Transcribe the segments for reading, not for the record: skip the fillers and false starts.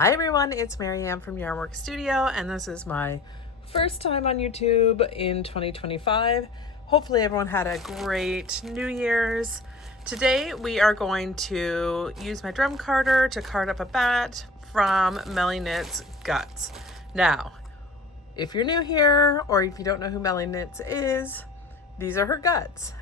Hi everyone, it's Marianne from Yarnwork Studio, and this is my first time on YouTube in 2025. Hopefully everyone had a great New Year's. Today we are going to use my drum carder to card up a batt from Mellyknits Guts. Now, if you're new here or if you don't know who Mellyknits is, these are her guts.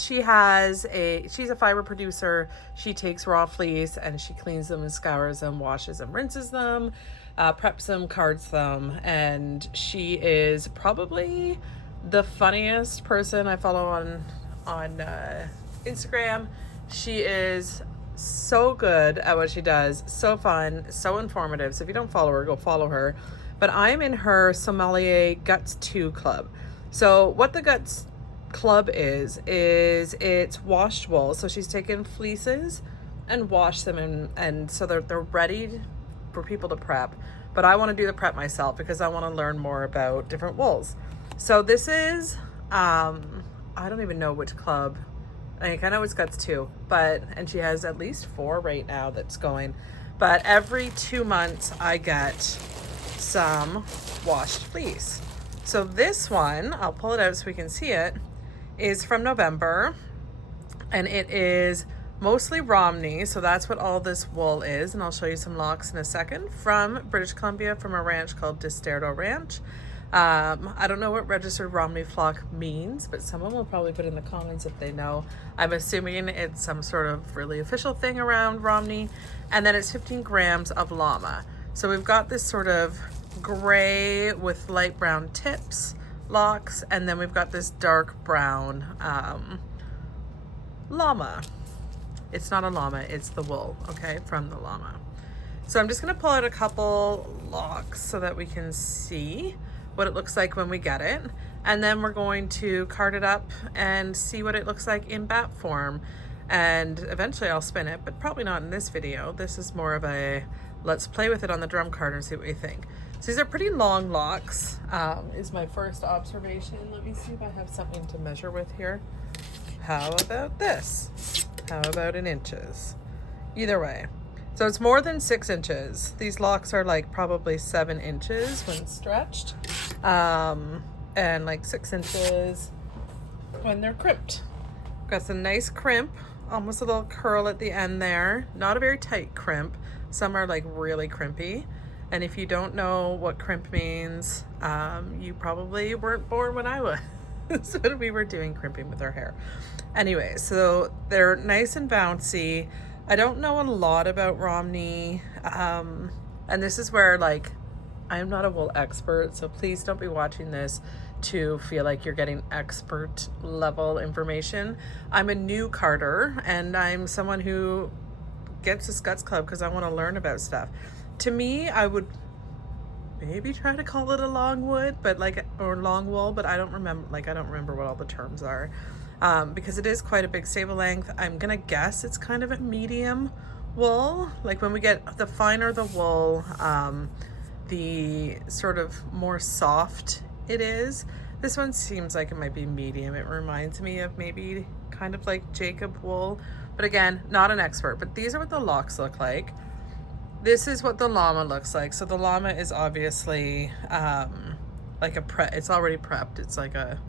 She's a fiber producer. She takes raw fleece and she cleans them and scours them, washes them, rinses them, preps them, cards them. And she is probably the funniest person I follow on Instagram. She is so good at what she does, so fun, so informative. So if you don't follow her, go follow her. But I'm in her Sommelier Guts Club. So what the Guts Club is it's washed wool. So she's taken fleeces and washed them and so they're ready for people to prep. But I want to do the prep myself because I want to learn more about different wools. So this is I don't even know which club. I know it's Guts 2, and she has at least 4 right now that's going. But every 2 months I get some washed fleece. So this one, I'll pull it out so we can see it, is from November, and it is mostly Romney, so that's what all this wool is, and I'll show you some locks in a second, from British Columbia, from a ranch called Distardo Ranch. I don't know what registered Romney flock means, but someone will probably put in the comments if they know. I'm assuming it's some sort of really official thing around Romney. And then it's 15 grams of Llama. So we've got this sort of gray with light brown tips locks, and then we've got this dark brown llama. It's not a llama, it's the wool, okay, from the llama. So I'm just gonna pull out a couple locks so that we can see what it looks like when we get it, and then we're going to card it up and see what it looks like in batt form, and eventually I'll spin it, but probably not in this video. This is more of a let's play with it on the drum carder and see what we think. So these are pretty long locks, is my first observation. Let me see if I have something to measure with here. How about this? How about in inches? Either way. So it's more than 6 inches. These locks are like probably 7 inches when stretched, and like 6 inches when they're crimped. Got some nice crimp, almost a little curl at the end there. Not a very tight crimp. Some are like really crimpy. And if you don't know what crimp means, you probably weren't born when I was. When we were doing crimping with our hair. Anyway, so they're nice and bouncy. I don't know a lot about Romney. And this is where, like, I am not a wool expert, so please don't be watching this to feel like you're getting expert level information. I'm a new carder, and I'm someone who gets this Guts Club because I want to learn about stuff. To me, I would maybe try to call it a longwood, or long wool, but I don't remember what all the terms are, because it is quite a big stable length. I'm gonna guess it's kind of a medium wool. Like when we get the finer the wool, the sort of more soft it is. This one seems like it might be medium. It reminds me of maybe kind of like Jacob wool, but again, not an expert. But these are what the locks look like. This is what the llama looks like. So the llama is obviously like it's already prepped. It's like a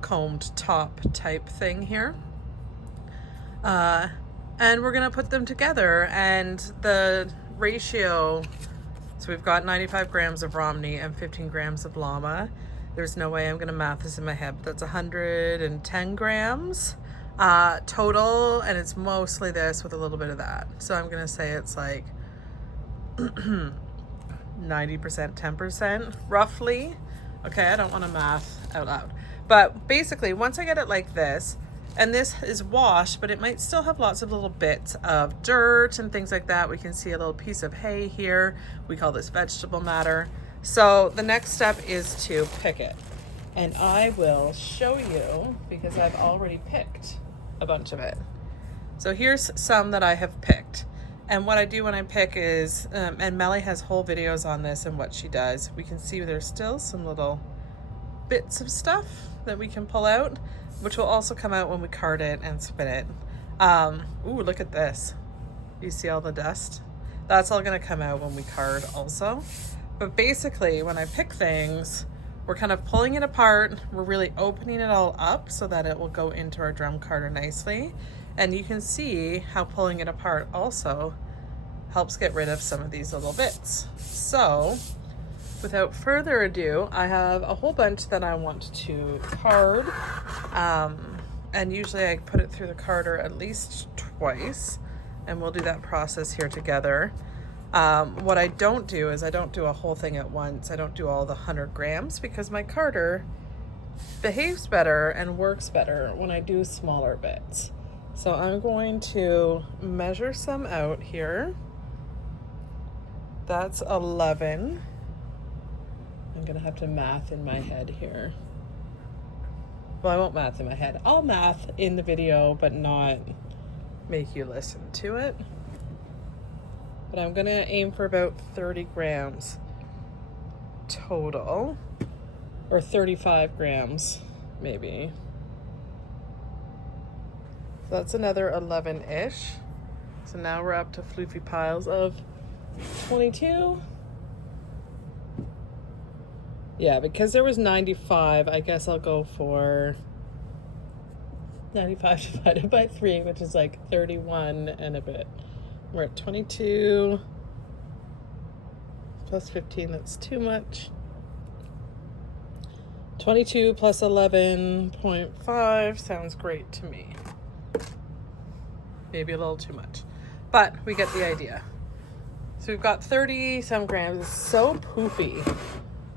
combed top type thing here. And we're gonna put them together, and the ratio, so we've got 95 grams of Romney and 15 grams of llama. There's no way I'm gonna math this in my head, but that's 110 grams total, and it's mostly this with a little bit of that. So I'm gonna say it's like 90%, 10% roughly. Okay, I don't want to math out loud, but basically once I get it like this, and this is washed, but it might still have lots of little bits of dirt and things like that. We can see a little piece of hay here. We call this vegetable matter. So the next step is to pick it, and I will show you because I've already picked a bunch of it. So here's some that I have picked. And what I do when I pick is, and Melly has whole videos on this and what she does. We can see there's still some little bits of stuff that we can pull out, which will also come out when we card it and spin it. Ooh, look at this. You see all the dust? That's all gonna come out when we card also. But basically, when I pick things, we're kind of pulling it apart. We're really opening it all up so that it will go into our drum carder nicely. And you can see how pulling it apart also helps get rid of some of these little bits. So without further ado, I have a whole bunch that I want to card. And usually I put it through the carder at least twice, and we'll do that process here together. What I don't do is I don't do a whole thing at once. I don't do all the 100 grams because my carder behaves better and works better when I do smaller bits. So I'm going to measure some out here. That's 11. I'm gonna have to math in my head here. Well, I won't math in my head. I'll math in the video, but not make you listen to it. But I'm gonna aim for about 30 grams total, or 35 grams maybe. So that's another 11-ish. So now we're up to floofy piles of 22. Yeah, because there was 95, I guess I'll go for 95 divided by 3, which is like 31 and a bit. We're at 22 plus 15, that's too much. 22 plus 11.5 sounds great to me. Maybe a little too much, but we get the idea. So we've got 30 some grams. It's so poofy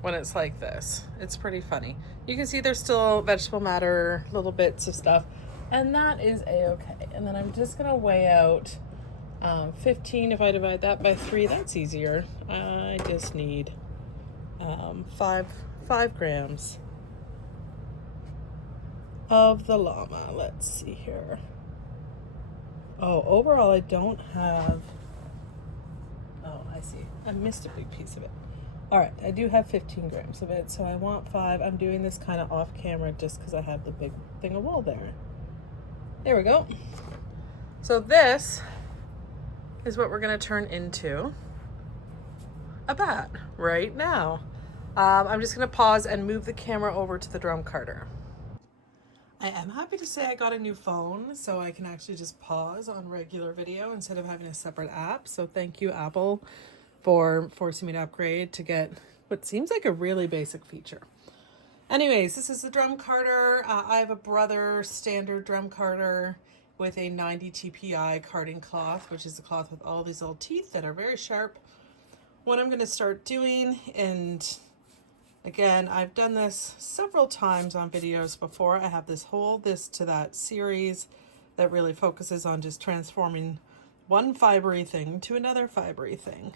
when it's like this. It's pretty funny. You can see there's still vegetable matter, little bits of stuff, and that is a-okay. And then I'm just gonna weigh out 15. If I divide that by 3, that's easier. I just need 5 grams of the llama. Let's see here. Oh, overall I don't have, oh, I see. I missed a big piece of it. All right, I do have 15 grams of it, so I want 5. I'm doing this kind of off camera just because I have the big thing of wool there. There we go. So this is what we're gonna turn into a batt right now. I'm just gonna pause and move the camera over to the drum carder. I am happy to say I got a new phone, so I can actually just pause on regular video instead of having a separate app. So thank you, Apple, for forcing me to upgrade to get what seems like a really basic feature. Anyways, this is the drum carder. I have a Brother standard drum carder with a 90 TPI carding cloth, which is the cloth with all these little teeth that are very sharp. What I'm gonna start doing, and again, I've done this several times on videos before. I have this to that series that really focuses on just transforming one fibery thing to another fibery thing.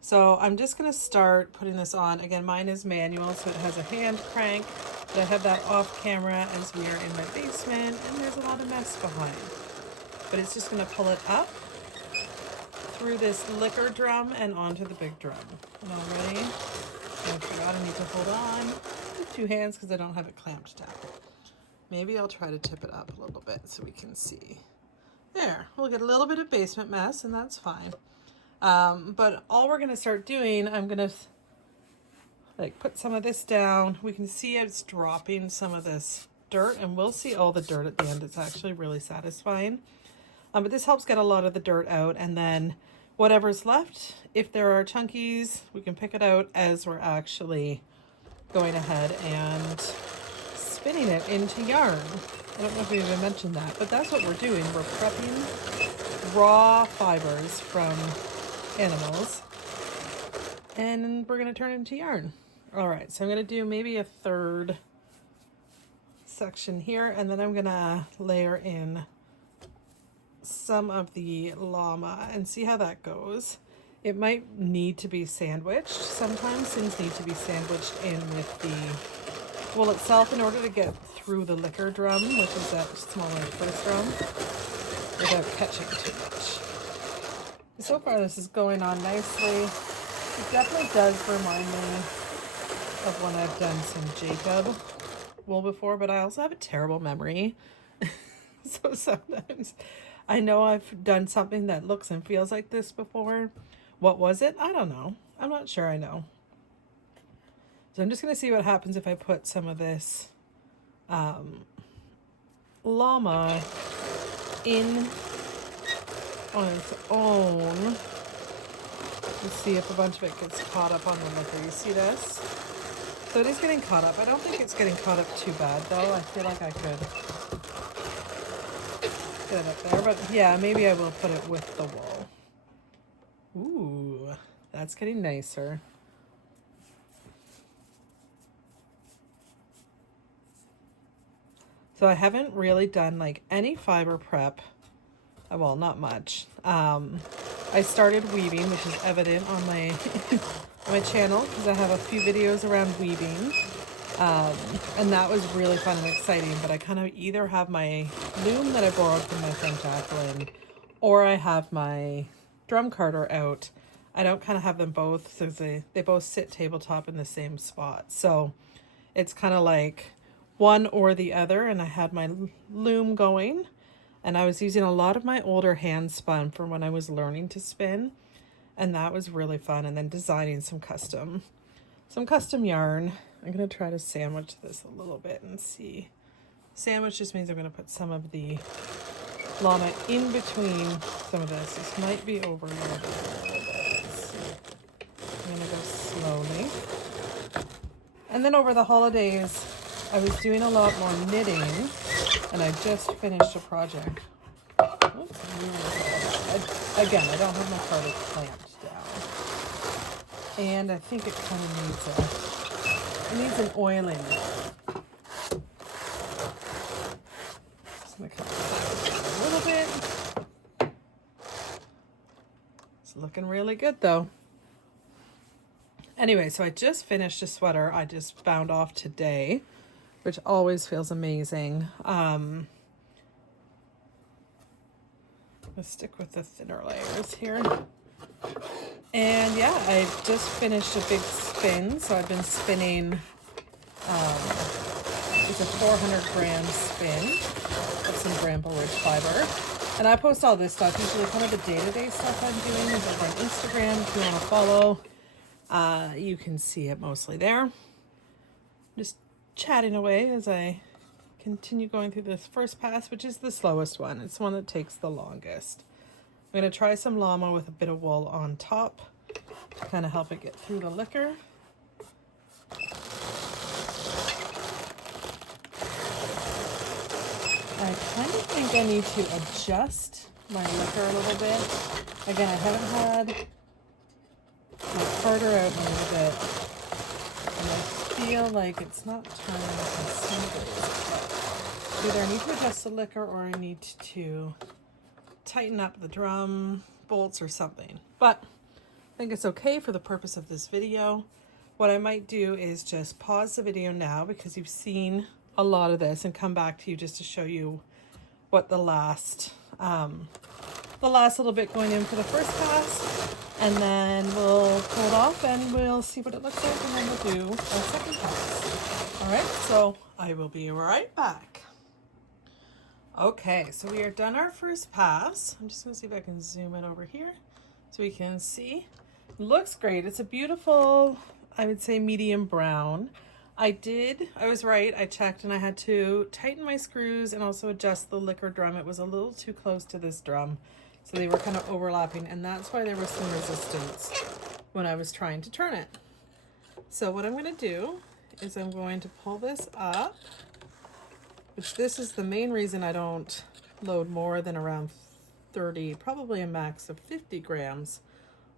So I'm just gonna start putting this on. Again, mine is manual, so it has a hand crank, but I have that off camera as we are in my basement and there's a lot of mess behind. But it's just gonna pull it up through this liquor drum and onto the big drum. And all ready? I forgot I need to hold on with 2 hands because I don't have it clamped down. Maybe I'll try to tip it up a little bit so we can see. There, we'll get a little bit of basement mess and that's fine. But all we're gonna start doing, I'm gonna like put some of this down. We can see it's dropping some of this dirt, and we'll see all the dirt at the end. It's actually really satisfying. But this helps get a lot of the dirt out, and then whatever's left, if there are chunkies, we can pick it out as we're actually going ahead and spinning it into yarn. I don't know if we even mentioned that, but that's what we're doing. We're prepping raw fibers from animals, and we're gonna turn it into yarn. All right, so I'm gonna do maybe a 1/3 section here, and then I'm gonna layer in some of the llama and see how that goes. It might need to be sandwiched. Sometimes things need to be sandwiched in with the wool itself in order to get through the liquor drum, which is that smaller first drum, without catching too much. So far this is going on nicely. It definitely does remind me of when I've done some Jacob wool before, but I also have a terrible memory. So sometimes I know I've done something that looks and feels like this before. What was it? I don't know. I'm not sure I know. So I'm just going to see what happens if I put some of this llama in on its own. Let's see if a bunch of it gets caught up on the liquor. You see this? So it is getting caught up. I don't think it's getting caught up too bad though. I feel like I could get it up there. But yeah, maybe I will put it with the wool. Ooh, that's getting nicer. So I haven't really done like any fiber prep. Well, not much. I started weaving, which is evident on my on my channel because I have a few videos around weaving. And that was really fun and exciting, but I kind of either have my loom that I borrowed from my friend Jacqueline, or I have my drum carder out. I don't kind of have them both, so they both sit tabletop in the same spot. So it's kind of like one or the other, and I had my loom going, and I was using a lot of my older hand spun from when I was learning to spin, and that was really fun. And then designing some custom yarn. I'm going to try to sandwich this a little bit and see. Sandwich just means I'm going to put some of the llama in between some of this. This might be over here a little bit. Let's see. I'm going to go slowly. And then over the holidays, I was doing a lot more knitting, and I just finished a project. Oops, again, I don't have my carder clamped down. And I think it kind of needs an oiling. Just gonna cut this a little bit. It's looking really good though. Anyway, so I just finished a sweater I just found off today, which always feels amazing. Let's stick with the thinner layers here. And yeah, I just finished a big spin. So I've been spinning, it's a 400 gram spin of some Bramble Ridge fiber. And I post all this stuff, usually kind of the day-to-day stuff I'm doing is over on Instagram. If you want to follow, you can see it mostly there. Just chatting away as I continue going through this first pass, which is the slowest one. It's the one that takes the longest. I'm going to try some llama with a bit of wool on top to kind of help it get through the liquor. I kind of think I need to adjust my liquor a little bit. Again, I haven't had my carder out in a little bit, and I feel like it's not turning as smoothly as it should. Either I need to adjust the liquor or I need to tighten up the drum bolts or something. But I think it's okay for the purpose of this video. What I might do is just pause the video now because you've seen a lot of this and come back to you just to show you what the last little bit going in for the first pass, and then we'll pull it off and we'll see what it looks like, and then we'll do our second pass. All right, so I will be right back. Okay, so we are done our first pass. I'm just gonna see if I can zoom in over here so we can see. Looks great. It's a beautiful, I would say, medium brown. I was right, I checked and I had to tighten my screws and also adjust the liquor drum. It was a little too close to this drum, so they were kind of overlapping, and that's why there was some resistance when I was trying to turn it. So what I'm going to do is I'm going to pull this up, which this is the main reason I don't load more than around 30, probably a max of 50 grams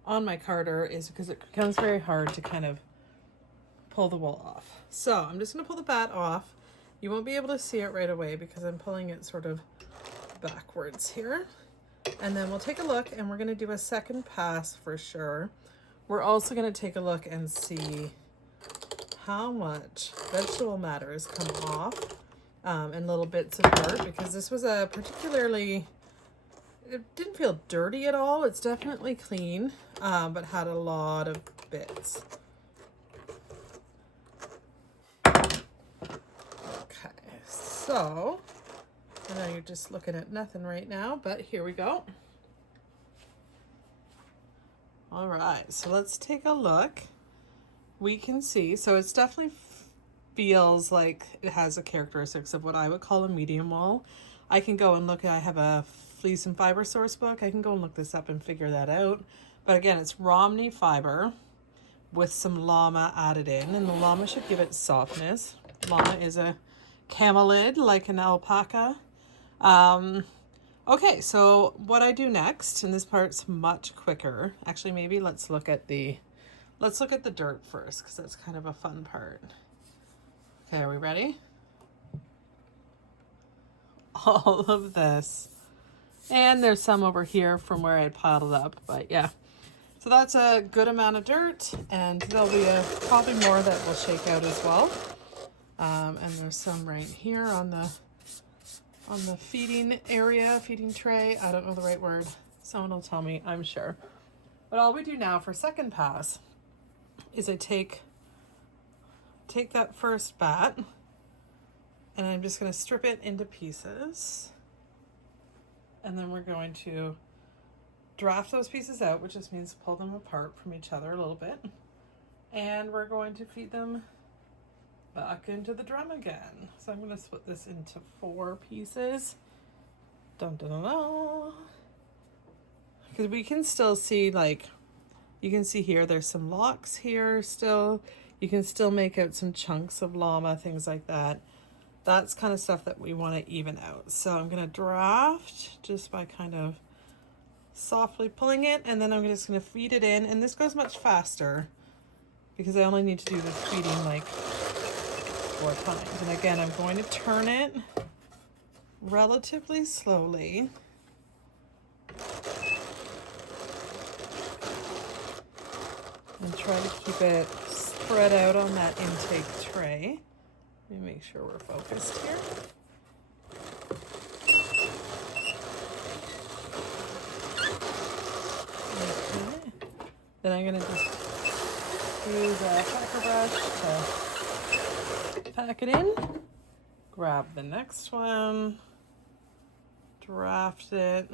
on my carder, is because it becomes very hard to kind of pull the wool off. So I'm just going to pull the batt off. You won't be able to see it right away because I'm pulling it sort of backwards here. And then we'll take a look and we're going to do a second pass for sure. We're also going to take a look and see how much vegetable matter has come off and little bits of dirt, because this was a particularly, it didn't feel dirty at all. It's definitely clean, but had a lot of bits. Okay, so I know you're just looking at nothing right now, but here we go. All right, so let's take a look. We can see, so it's definitely feels like it has the characteristics of what I would call a medium wool. I can go and look, I have a fleece and fiber source book. I can go and look this up and figure that out. But again, it's Romney fiber with some llama added in, and the llama should give it softness. Llama is a camelid, like an alpaca. Okay, so what I do next, and this part's much quicker. Actually, maybe let's look at the dirt first, because that's kind of a fun part. Okay, are we ready? All of this. And there's some over here from where I piled it up, but yeah. So that's a good amount of dirt, and there'll be probably more that will shake out as well. And there's some right here on the feeding area, feeding tray. I don't know the right word. Someone will tell me, I'm sure. But all we do now for second pass is I take that first batt, and I'm just going to strip it into pieces. And then we're going to draft those pieces out, which just means pull them apart from each other a little bit. And we're going to feed them back into the drum again. So I'm going to split this into 4 pieces. Dun dun dun dun. Because we can still see, like, you can see here, there's some locks here still. You can still make out some chunks of llama, things like that. That's kind of stuff that we want to even out. So I'm going to draft just by kind of softly pulling it, and then I'm just going to feed it in. And this goes much faster because I only need to do this feeding like 4 times. And again, I'm going to turn it relatively slowly. And try to keep it spread out on that intake tray. Let me make sure we're focused here. Okay. Then I'm going to just use a packer brush to pack it in. Grab the next one. Draft it.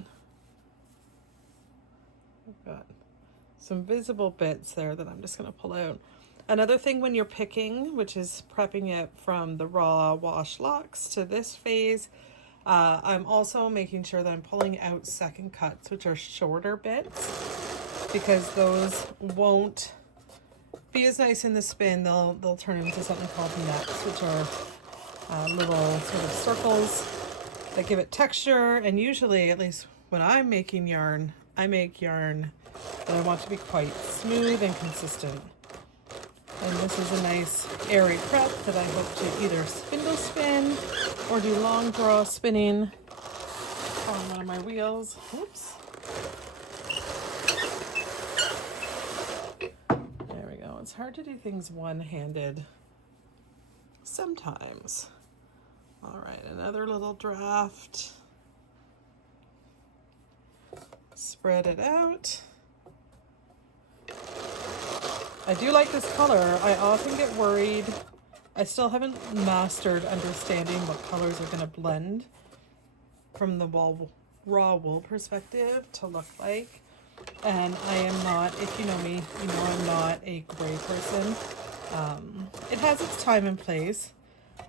I've got some visible bits there that I'm just going to pull out. Another thing when you're picking, which is prepping it from the raw wash locks to this phase, I'm also making sure that I'm pulling out second cuts, which are shorter bits, because those won't be as nice in the spin. They'll turn into something called nets, which are little sort of circles that give it texture. And usually, at least when I'm making yarn, I make yarn that I want to be quite smooth and consistent. And this is a nice airy prep that I hope to either spindle spin or do long draw spinning on one of my wheels. Oops. There we go. It's hard to do things one-handed sometimes. All right, another little draft. Spread it out. I do like this color. I often get worried. I still haven't mastered understanding what colors are going to blend from the raw wool perspective to look like. And I am not, if you know me, you know I'm not a gray person. It has its time and place,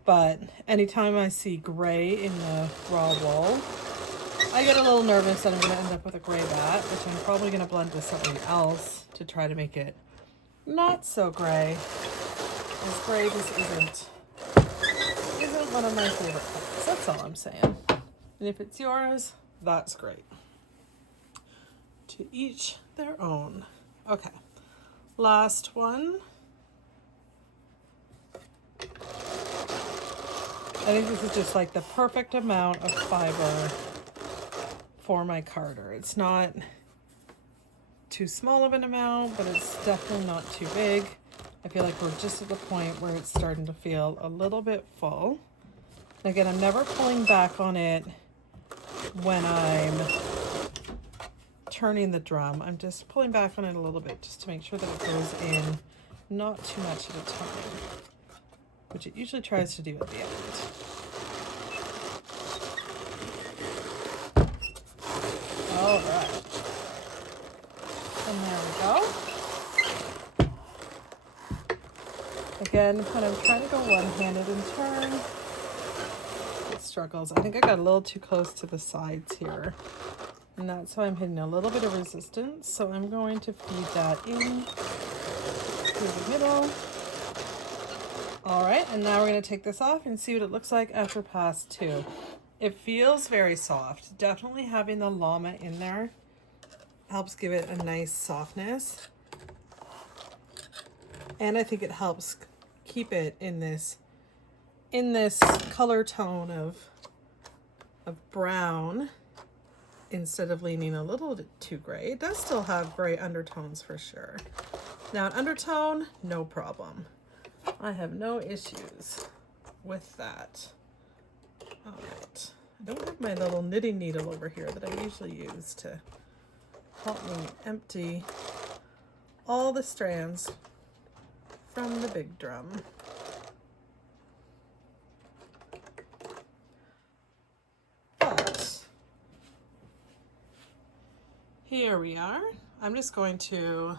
but anytime I see gray in the raw wool, I get a little nervous that I'm going to end up with a gray batt, which I'm probably going to blend with something else to try to make it not so gray. As gray just isn't one of my favorite colors. That's all I'm saying. And if it's yours, that's great. To each their own. Okay, last one. I think this is just like the perfect amount of fiber for my carder. It's not too small of an amount, but it's definitely not too big. I feel like we're just at the point where it's starting to feel a little bit full. And again, I'm never pulling back on it when I'm turning the drum. I'm just pulling back on it a little bit just to make sure that it goes in not too much at a time, which it usually tries to do at the end. Again, when I'm trying to go one-handed in turn, it struggles. I think I got a little too close to the sides here. And that's why I'm hitting a little bit of resistance. So I'm going to feed that in through the middle. All right, and now we're going to take this off and see what it looks like after pass 2. It feels very soft. Definitely having the llama in there helps give it a nice softness. And I think it helps keep it in this color tone of brown instead of leaning a little too gray. It does still have gray undertones for sure. Now an undertone, no problem. I have no issues with that. All right, I don't have my little knitting needle over here that I usually use to help me empty all the strands from the big drum. But here we are. I'm just going to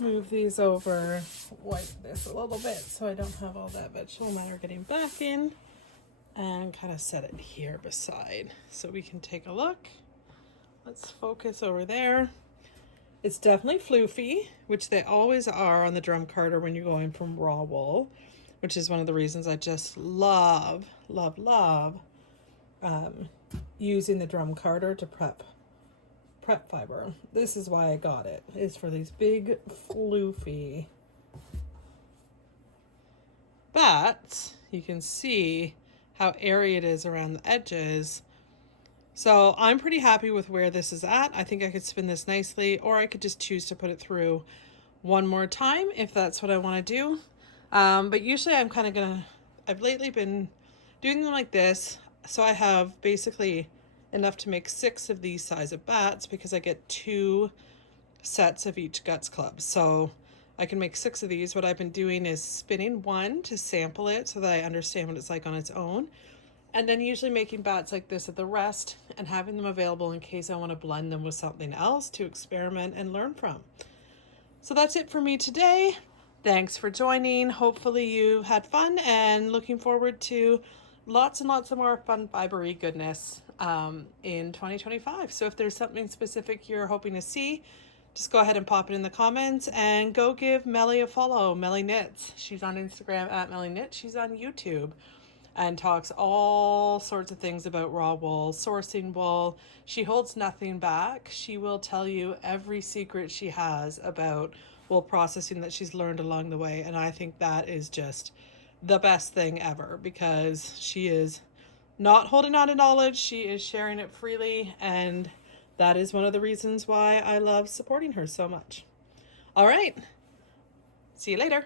move these over, wipe this a little bit so I don't have all that vegetable matter getting back in, and kind of set it here beside so we can take a look. Let's focus over there. It's definitely floofy, which they always are on the drum carder when you're going from raw wool, which is one of the reasons I just love using the drum carder to prep fiber. This is why I got it, is for these big floofy bats. You can see how airy it is around the edges. So I'm pretty happy with where this is at. I think I could spin this nicely, or I could just choose to put it through one more time if that's what I want to do. But usually I've lately been doing them like this. So I have basically enough to make 6 of these size of bats because I get 2 sets of each Guts Club. So I can make 6 of these. What I've been doing is spinning one to sample it so that I understand what it's like on its own. And then usually making bats like this at the rest and having them available in case I want to blend them with something else to experiment and learn from. So that's it for me today. Thanks for joining. Hopefully you've had fun, and looking forward to lots and lots of more fun fibery goodness in 2025. So if there's something specific you're hoping to see, just go ahead and pop it in the comments, and go give Melly a follow, Mellyknits. She's on Instagram at Mellyknits. She's on YouTube and talks all sorts of things about raw wool, sourcing wool. She holds nothing back. She will tell you every secret she has about wool processing that she's learned along the way. And I think that is just the best thing ever, because she is not holding on to knowledge. She is sharing it freely. And that is one of the reasons why I love supporting her so much. All right. See you later.